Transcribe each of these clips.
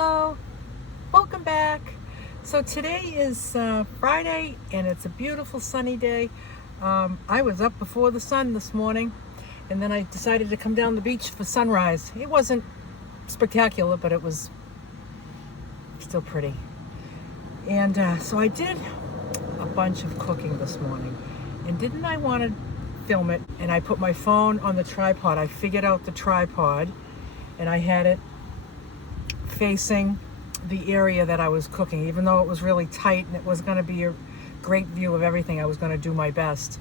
Hello, welcome back. So today is Friday and it's a beautiful sunny day. I was up before the sun this morning and then I decided to come down the beach for sunrise. It wasn't spectacular, but it was still pretty. And so I did a bunch of cooking this morning, and didn't I want to film it? And I put my phone on the tripod. I figured out the tripod and I had it facing the area that I was cooking, even though it was really tight and it was going to be a great view of everything. I was going to do my best.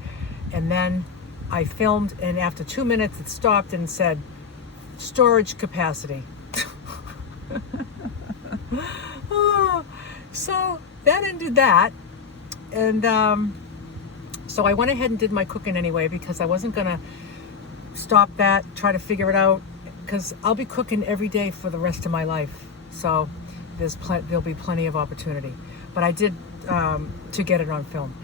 And then I filmed, and after 2 minutes it stopped and said storage capacity. So that ended that. And so I went ahead and did my cooking anyway, because I wasn't going to stop that, try to figure it out, because I'll be cooking every day for the rest of my life. So there'll be plenty of opportunity. But I did, to get it on film.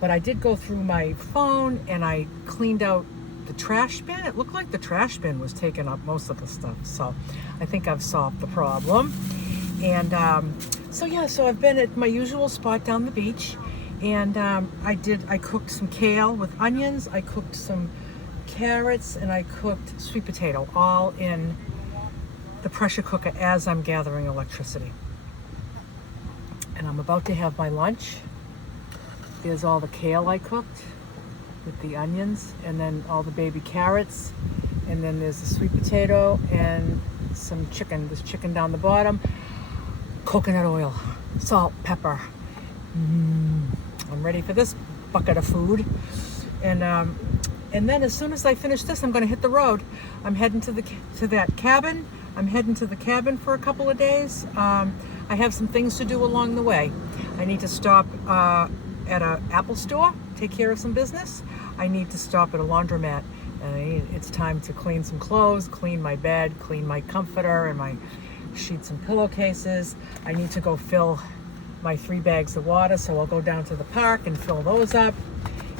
But I did go through my phone and I cleaned out the trash bin. It looked like the trash bin was taking up most of the stuff. So I think I've solved the problem. And so I've been at my usual spot down the beach. And I cooked some kale with onions. I cooked some carrots, and I cooked sweet potato, all in the pressure cooker as I'm gathering electricity. And I'm about to have my lunch. There's all the kale I cooked with the onions, and then all the baby carrots, and then there's the sweet potato and some chicken. There's chicken down the bottom, coconut oil, salt, pepper. I'm ready for this bucket of food. And then as soon as I finish this, I'm going to hit the road. I'm heading to that cabin. I'm heading to the cabin for a couple of days. I have some things to do along the way. I need to stop at an Apple store, take care of some business. I need to stop at a laundromat. And it's time to clean some clothes, clean my bed, clean my comforter and my sheets and pillowcases. I need to go fill my 3 bags of water, so I'll go down to the park and fill those up.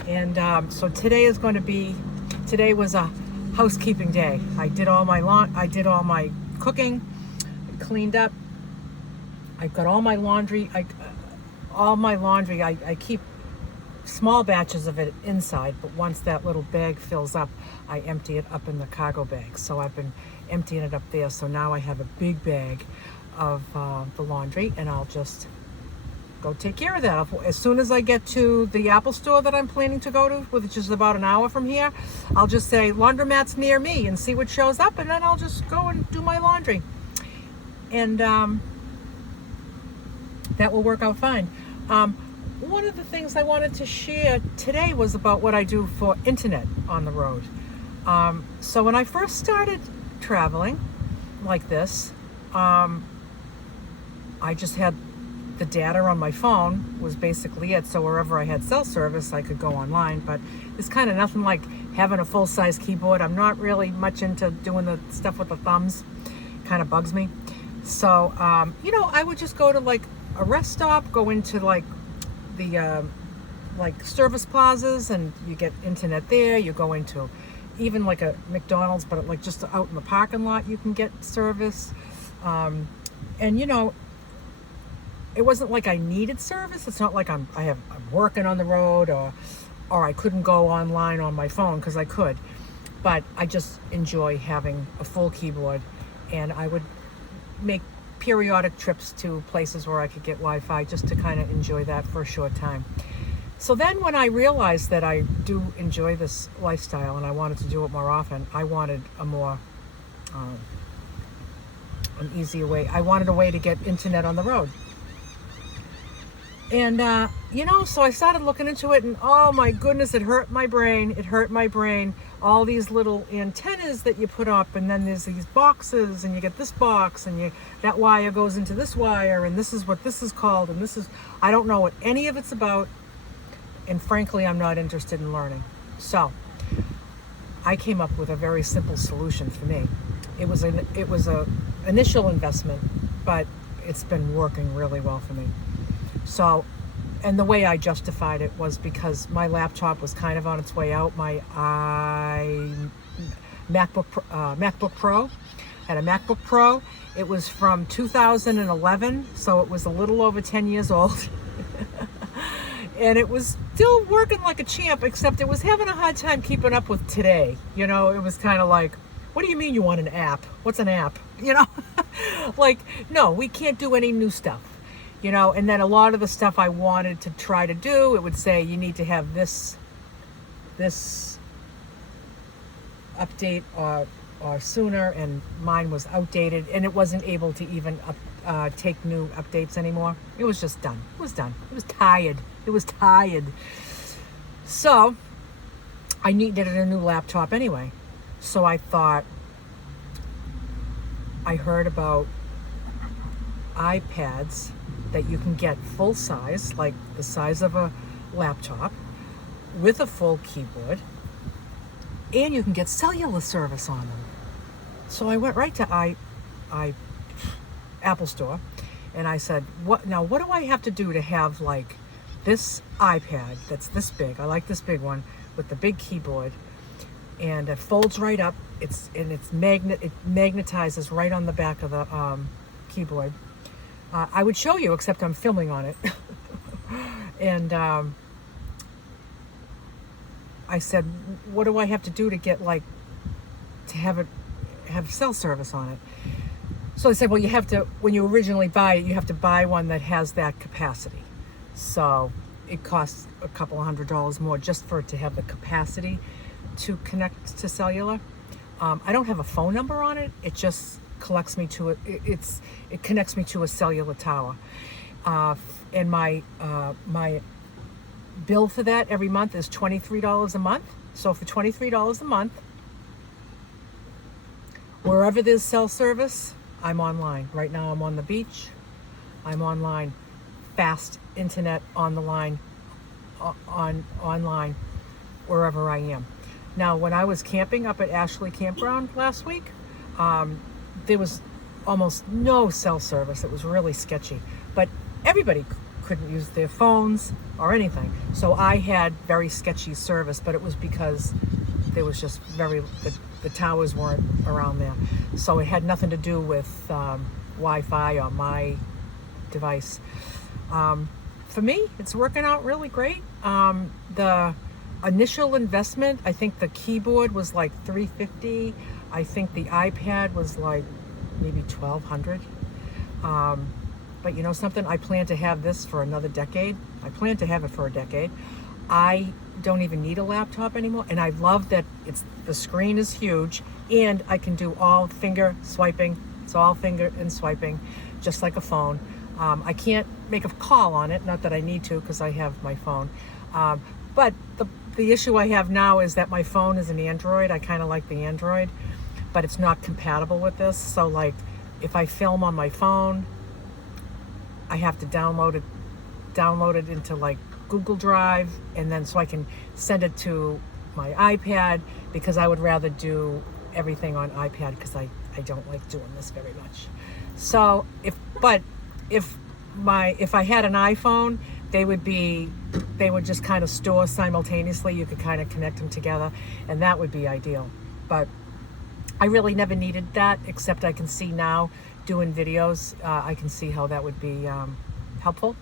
And so today was a housekeeping day. I did all my cooking, I cleaned up. I've got all my laundry. I keep small batches of it inside, but once that little bag fills up, I empty it up in the cargo bag. So I've been emptying it up there. So now I have a big bag of the laundry, and I'll just go take care of that. As soon as I get to the Apple store that I'm planning to go to, which is about an hour from here, I'll just say laundromat's near me and see what shows up, and then I'll just go and do my laundry. And that will work out fine. One of the things I wanted to share today was about what I do for internet on the road. So when I first started traveling like this, I just had the data on my phone was basically it. So wherever I had cell service, I could go online, but it's kind of nothing like having a full-size keyboard. I'm not really much into doing the stuff with the thumbs. Kind of bugs me. So, I would just go to like a rest stop, go into like the like service plazas, and you get internet there. You go into even like a McDonald's, but like just out in the parking lot, you can get service. And it wasn't like I needed service. It's not like I'm working on the road, or I couldn't go online on my phone, because I could. But I just enjoy having a full keyboard, and I would make periodic trips to places where I could get Wi-Fi, just to kind of enjoy that for a short time. So then when I realized that I do enjoy this lifestyle and I wanted to do it more often, I wanted a more an easier way. I wanted a way to get internet on the road. And, so I started looking into it, and oh my goodness, it hurt my brain. It hurt my brain. All these little antennas that you put up, and then there's these boxes, and you get this box, and that wire goes into this wire, and this is what this is called, and I don't know what any of it's about, and frankly, I'm not interested in learning. So I came up with a very simple solution for me. It was a initial investment, but it's been working really well for me. So, and the way I justified it was because my laptop was kind of on its way out. My MacBook Pro had a MacBook Pro. It was from 2011, so it was a little over 10 years old. And it was still working like a champ, except it was having a hard time keeping up with today. You know, it was kind of like, what do you mean you want an app? What's an app? You know, like, no, we can't do any new stuff. You know, and then a lot of the stuff I wanted to try to do, it would say you need to have this update or sooner, and mine was outdated, and it wasn't able to even take new updates anymore. It was just done. It was done. It was tired. It was tired. So I needed a new laptop anyway. So I thought, I heard about iPads that you can get full size, like the size of a laptop, with a full keyboard, and you can get cellular service on them. So I went right to Apple Store, and I said, what do I have to do to have like this iPad that's this big? I like this big one with the big keyboard, and it folds right up. It magnetizes right on the back of the keyboard. I would show you, except I'm filming on it. And I said, what do I have to do to get to have cell service on it? So they said, well, you have to, when you originally buy it, you have to buy one that has that capacity. So it costs a couple $100 more just for it to have the capacity to connect to cellular. I don't have a phone number on it. It just collects me to it connects me to a cellular tower. And my bill for that every month is $23 a month. So for $23 a month, wherever there's cell service, I'm online. Right now I'm on the beach. I'm online. Fast internet on the line, online, wherever I am. Now, when I was camping up at Ashley Campground last week, there was almost no cell service. It was really sketchy. But everybody couldn't use their phones or anything. So I had very sketchy service, but it was because there was just the towers weren't around there. So it had nothing to do with Wi-Fi or my device. For me, it's working out really great. The initial investment, I think the keyboard was like $350. I think the iPad was like maybe $1,200. But you know something? I plan to have this for another decade. I plan to have it for a decade. I don't even need a laptop anymore, and I love that the screen is huge, and I can do all finger swiping. It's all finger and swiping, just like a phone. I can't make a call on it, not that I need to, because I have my phone. But the issue I have now is that my phone is an Android. I kind of like the Android, but it's not compatible with this. So like, if I film on my phone, I have to download it into like Google Drive, and then so I can send it to my iPad, because I would rather do everything on iPad, because I don't like doing this very much. So if I had an iPhone, they would just kind of store simultaneously. You could kind of connect them together, and that would be ideal. But I really never needed that, except I can see now doing videos, I can see how that would be helpful,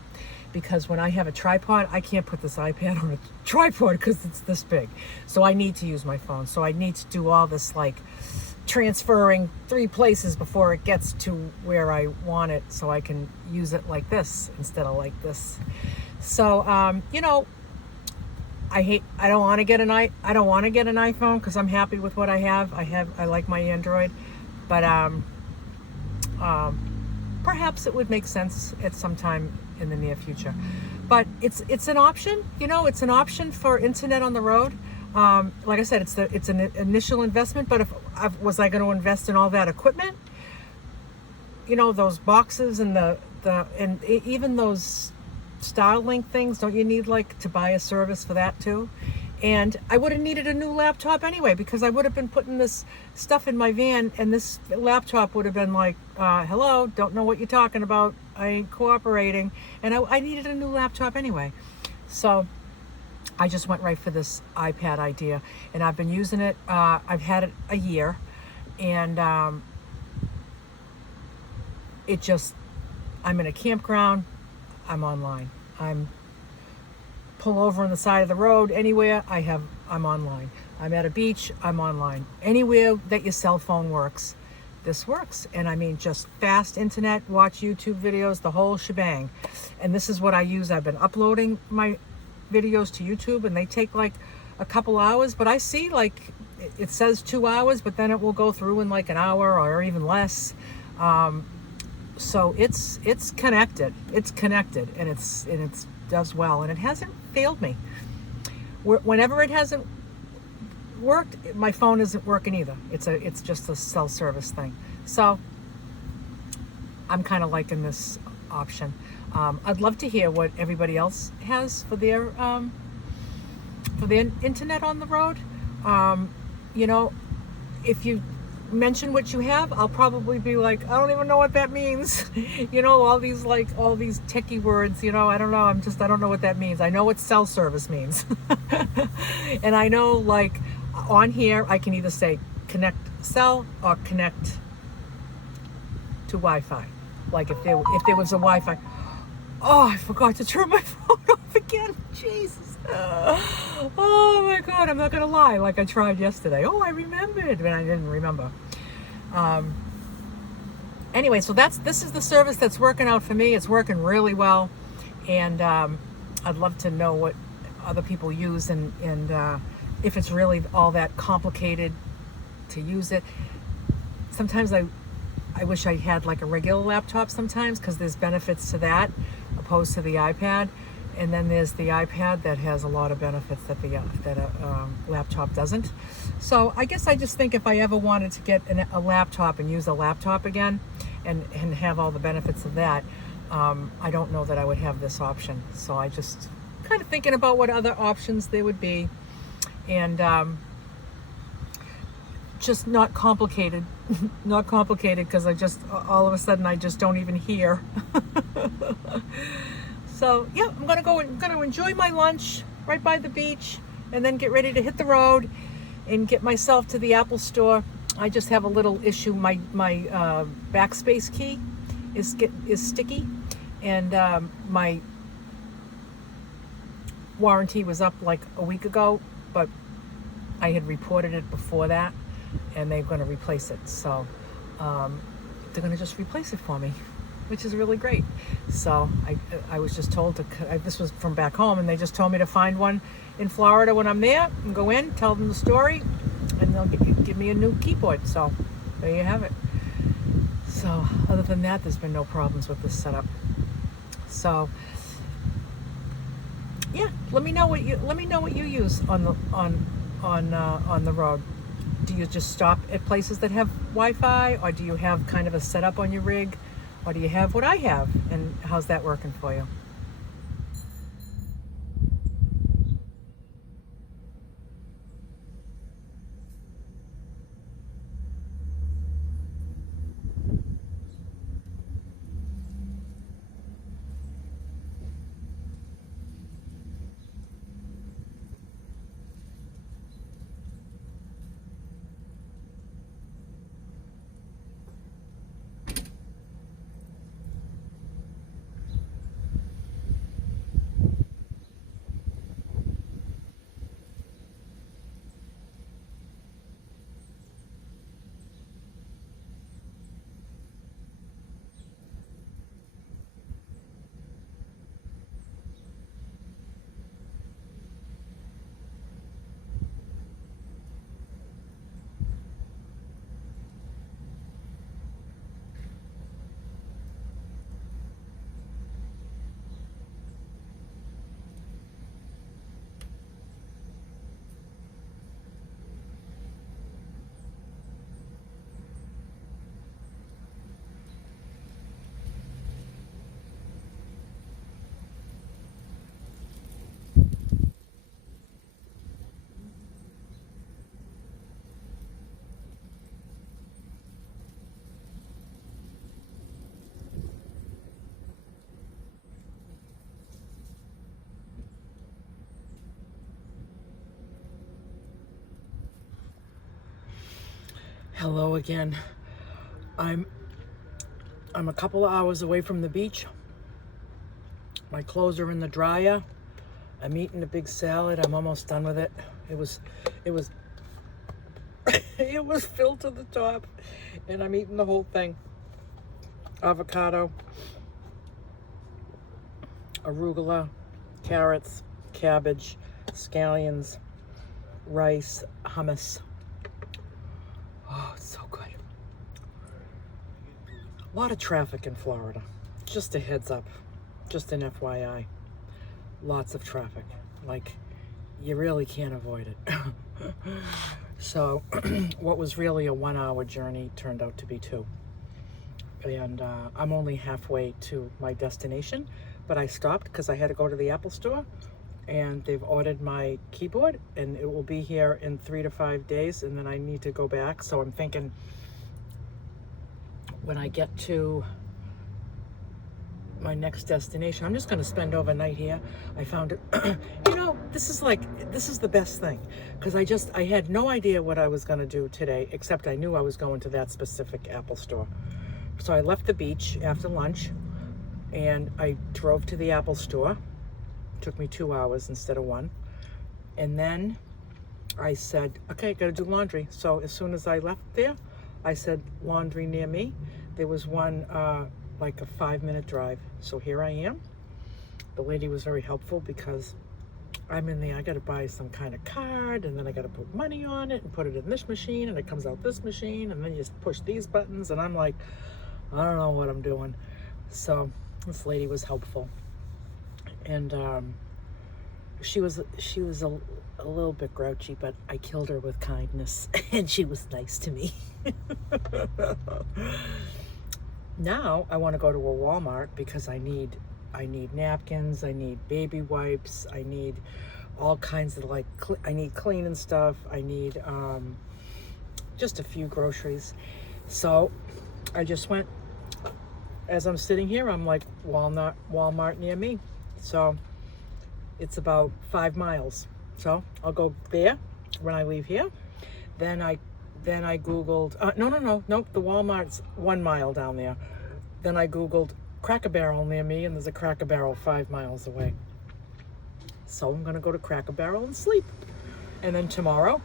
because when I have a tripod, I can't put this iPad on a tripod because it's this big. So I need to use my phone. So I need to do all this like transferring 3 places before it gets to where I want it, so I can use it like this instead of like this. So you know, I don't want to get an iPhone, because I'm happy with what I have. I like my Android, but perhaps it would make sense at some time in the near future. But it's an option, you know. It's an option for internet on the road. Like I said, it's an initial investment. But was I going to invest in all that equipment? You know, those boxes and and even those Starlink things. Don't you need like to buy a service for that too? And I would have needed a new laptop anyway, because I would have been putting this stuff in my van, and this laptop would have been like, hello, don't know what you're talking about. I ain't cooperating. And I needed a new laptop anyway. So I just went right for this iPad idea, and I've been using it. I've had it a year, and it just, I'm in a campground, I'm online. I'm pull over on the side of the road anywhere, I'm online. I'm at a beach, I'm online. Anywhere that your cell phone works, this works. And I mean, just fast internet, watch YouTube videos, the whole shebang. And this is what I use. I've been uploading my videos to YouTube, and they take like a couple hours, but I see like it says 2 hours, but then it will go through in like an hour or even less. So it's connected. It's connected, and it's does well, and it hasn't failed me. Whenever it hasn't worked, my phone isn't working either. It's just a cell service thing. So I'm kind of liking this option. I'd love to hear what everybody else has for their internet on the road. You know, if you mention what you have, I'll probably be like, I don't even know what that means. You know, all these techie words, you know, I don't know. I don't know what that means. I know what cell service means. And I know, like, on here, I can either say connect cell or connect to Wi-Fi. Like if there was a Wi-Fi. Oh, I forgot to turn my phone off again. Jesus. Oh my God, I'm not gonna lie. Like I tried yesterday. Oh, I remembered, but I didn't remember. Anyway, so this is the service that's working out for me. It's working really well, and I'd love to know what other people use, and if it's really all that complicated to use it. Sometimes I wish I had like a regular laptop sometimes, because there's benefits to that opposed to the iPad. And then there's the iPad that has a lot of benefits that a laptop doesn't. So I guess I just think if I ever wanted to get a laptop and use a laptop again and have all the benefits of that, I don't know that I would have this option. So I just kind of thinking about what other options there would be, and just not complicated. Not complicated, because I just all of a sudden I just don't even hear. So yeah, I'm gonna enjoy my lunch right by the beach, and then get ready to hit the road and get myself to the Apple store. I just have a little issue. My backspace key is sticky, and my warranty was up like a week ago, but I had reported it before that, and they're going to replace it. So they're going to just replace it for me, which is really great. So I was just told this was from back home, and they just told me to find one in Florida when I'm there, and go in, tell them the story, and they'll give me a new keyboard. So there you have it. So other than that, there's been no problems with this setup. So yeah, let me know what you use on the road. Do you just stop at places that have Wi-Fi, or do you have kind of a setup on your rig, or do you have what I have, and how's that working for you? Hello again. I'm I'm a couple of hours away from the beach. My clothes are in the dryer. I'm eating a big salad. I'm almost done with it. It was it was filled to the top, and I'm eating the whole thing. Avocado, arugula, carrots, cabbage, scallions, rice, hummus. Oh, it's so good. A lot of traffic in Florida. Just a heads up. Just an FYI. Lots of traffic. Like, you really can't avoid it. So, what was really a 1 hour journey turned out to be 2. And I'm only halfway to my destination, but I stopped because I had to go to the Apple store, and they've ordered my keyboard, and it will be here in 3 to 5 days, and then I need to go back. So I'm thinking when I get to my next destination, I'm just going to spend overnight here. I found it, this is the best thing, because I had no idea what I was going to do today, except I knew I was going to that specific Apple store. So I left the beach after lunch, and I drove to the Apple store. It took me 2 hours instead of 1. And then I said, okay, got to do laundry. So as soon as I left there, I said, laundry near me. There was one, like a 5-minute drive. So here I am. The lady was very helpful, because I'm in there, I got to buy some kind of card, and then I got to put money on it and put it in this machine, and it comes out this machine, and then you just push these buttons, and I'm like, I don't know what I'm doing. So this lady was helpful, and she was a little bit grouchy, but I killed her with kindness, and she was nice to me. Now I want to go to a Walmart, because I need napkins, I need baby wipes, I need all kinds of I need cleaning stuff, I need just a few groceries. So I just went, as I'm sitting here, I'm like, Walmart near me. So it's about 5 miles. So I'll go there when I leave here. Then I Googled, nope, the Walmart's 1 mile down there. Then I Googled Cracker Barrel near me, and there's a Cracker Barrel 5 miles away. So I'm gonna go to Cracker Barrel and sleep. And then tomorrow,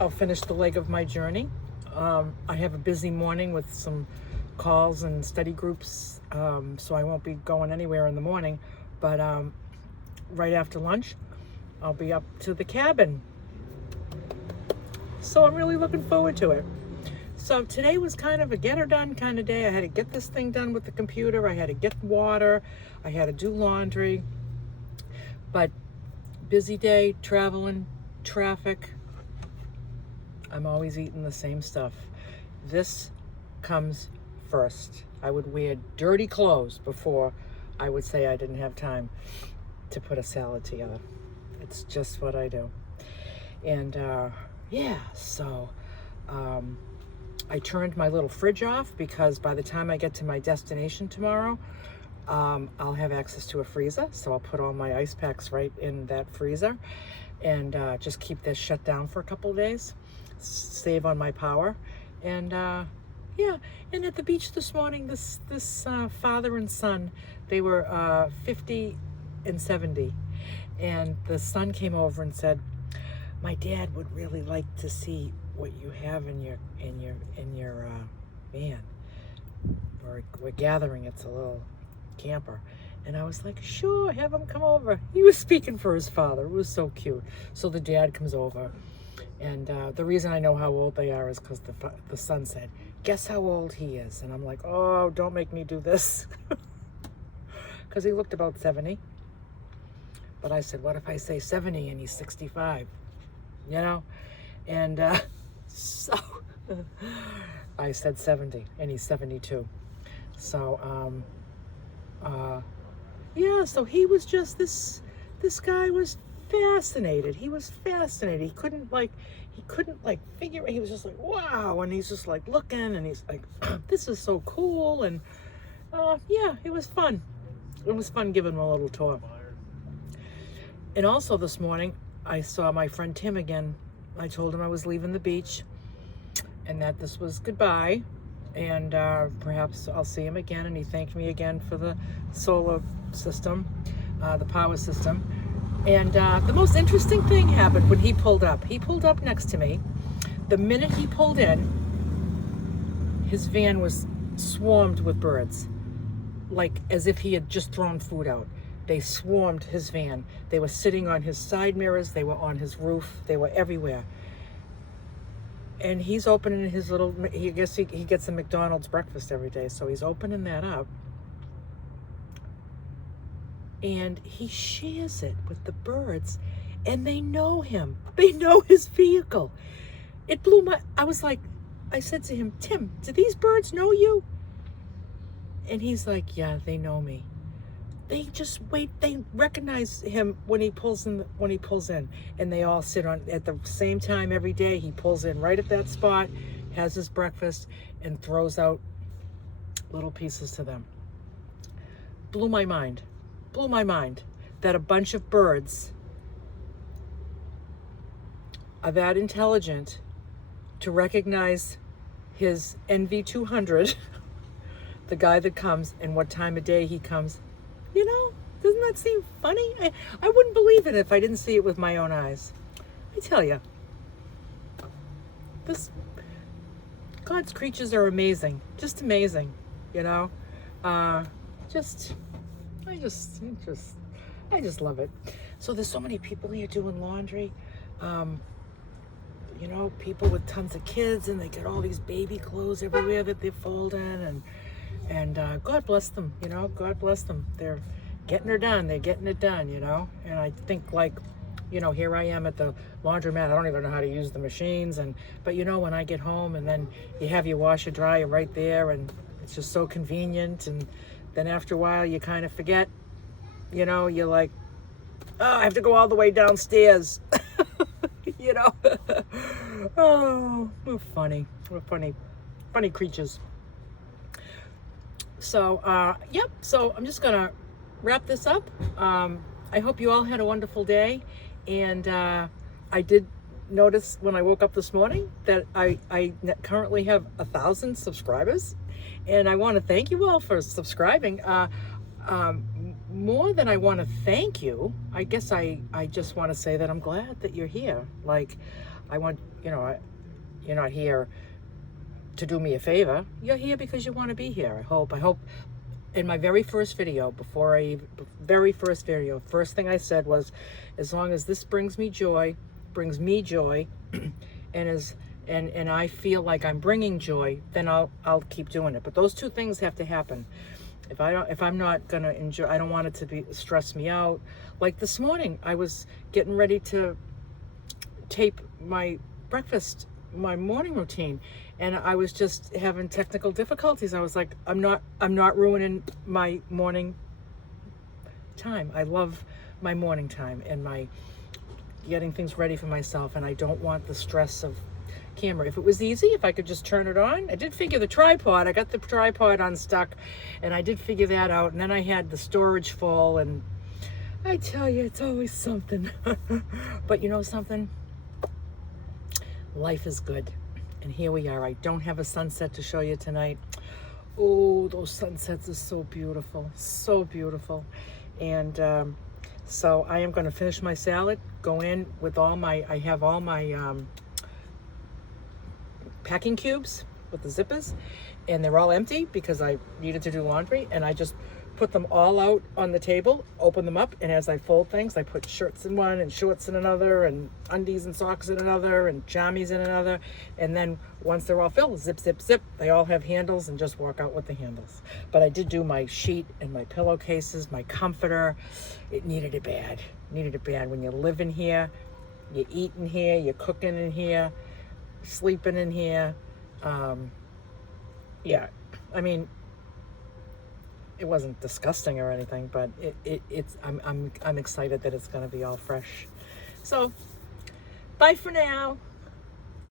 I'll finish the leg of my journey. I have a busy morning with some calls and study groups, so I won't be going anywhere in the morning. But right after lunch, I'll be up to the cabin. So I'm really looking forward to it. So today was kind of a get her done kind of day. I had to get this thing done with the computer. I had to get water. I had to do laundry. But busy day, traveling, traffic. I'm always eating the same stuff. This comes first. I would wear dirty clothes before I would say I didn't have time to put a salad together. It's just what I do. And so I turned my little fridge off, because by the time I get to my destination tomorrow, I'll have access to a freezer. So I'll put all my ice packs right in that freezer, and just keep this shut down for a couple of days, save on my power. And and at the beach this morning, this father and son, they were 50 and 70, and the son came over and said, my dad would really like to see what you have in your van. We're gathering. It's a little camper. And I was like, sure, have him come over. He was speaking for his father. It was so cute. So the dad comes over, and the reason I know how old they are is because the son said, guess how old he is? And I'm like, oh, don't make me do this. Because he looked about 70. But I said, what if I say 70 and he's 65? And so I said 70, and he's 72. So so he was just this guy was fascinated. He was fascinated. He couldn't figure it. He was just like, wow. And he's just like looking, and he's like, this is so cool. And it was fun. It was fun giving him a little tour. And also this morning, I saw my friend Tim again. I told him I was leaving the beach and that this was goodbye. and perhaps I'll see him again. And he thanked me again for the solar system, the power system. And the most interesting thing happened when he pulled up. He pulled up next to me. The minute he pulled in, his van was swarmed with birds, like as if he had just thrown food out. They swarmed his van. They were sitting on his side mirrors. They were on his roof. They were everywhere. And he's opening his little, he gets a McDonald's breakfast every day, so he's opening that up. And he shares it with the birds, and they know him. They know his vehicle. It blew I was like, I said to him, Tim, do these birds know you? And he's like, yeah, they know me. They just wait. They recognize him when he pulls in. And they all sit on at the same time every day. He pulls in right at that spot, has his breakfast, and throws out little pieces to them. Blew my mind that a bunch of birds are that intelligent to recognize his NV200, the guy that comes, and what time of day he comes. You know, doesn't that seem funny? I wouldn't believe it if I didn't see it with my own eyes. I tell you, God's creatures are amazing, just amazing. You know, I just love it. So there's so many people here doing laundry. You know, people with tons of kids, and they get all these baby clothes everywhere that they fold in, and God bless them, you know, God bless them. They're getting it done, you know. And I think, like, you know, here I am at the laundromat. I don't even know how to use the machines, but you know, when I get home and then you have your washer dryer right there, and it's just so convenient. And then after a while you kind of forget, you know, you're like, oh, I have to go all the way downstairs. You know. Oh, we're funny creatures. So yep, so I'm just gonna wrap this up. I hope you all had a wonderful day, and I did notice when I woke up this morning that I currently have 1,000 subscribers, and I want to thank you all for subscribing. More than I want to thank you, I guess I just want to say that I'm glad that you're here. Like, I want, you know, you're not here to do me a favor. You're here because you want to be here. I hope in my very first video, first thing I said was, as long as this brings me joy, and I feel like I'm bringing joy, then I'll keep doing it. But those two things have to happen. If I'm not gonna enjoy, I don't want it to stress me out. Like this morning, I was getting ready to tape my breakfast, my morning routine, and I was just having technical difficulties. I was like, I'm not ruining my morning time. I love my morning time and my getting things ready for myself, and I don't want the stress of camera. If it was easy, if I could just turn it on. I did figure the tripod. I got the tripod unstuck, and I did figure that out. And then I had the storage full, and I tell you, it's always something. But you know something? Life is good. And here we are. I don't have a sunset to show you tonight. Oh, those sunsets are so beautiful. So beautiful. And so I am going to finish my salad, go in with I have all my packing cubes with the zippers, and they're all empty because I needed to do laundry, and I just put them all out on the table, open them up, and as I fold things, I put shirts in one and shorts in another and undies and socks in another and jammies in another, and then once they're all filled, zip, zip, zip, they all have handles, and just walk out with the handles. But I did do my sheet and my pillowcases, my comforter. It needed it bad. When you live in here, you eat in here, you're cooking in here, sleeping in here. Yeah, I mean, it wasn't disgusting or anything, but I'm excited that it's going to be all fresh. So bye for now.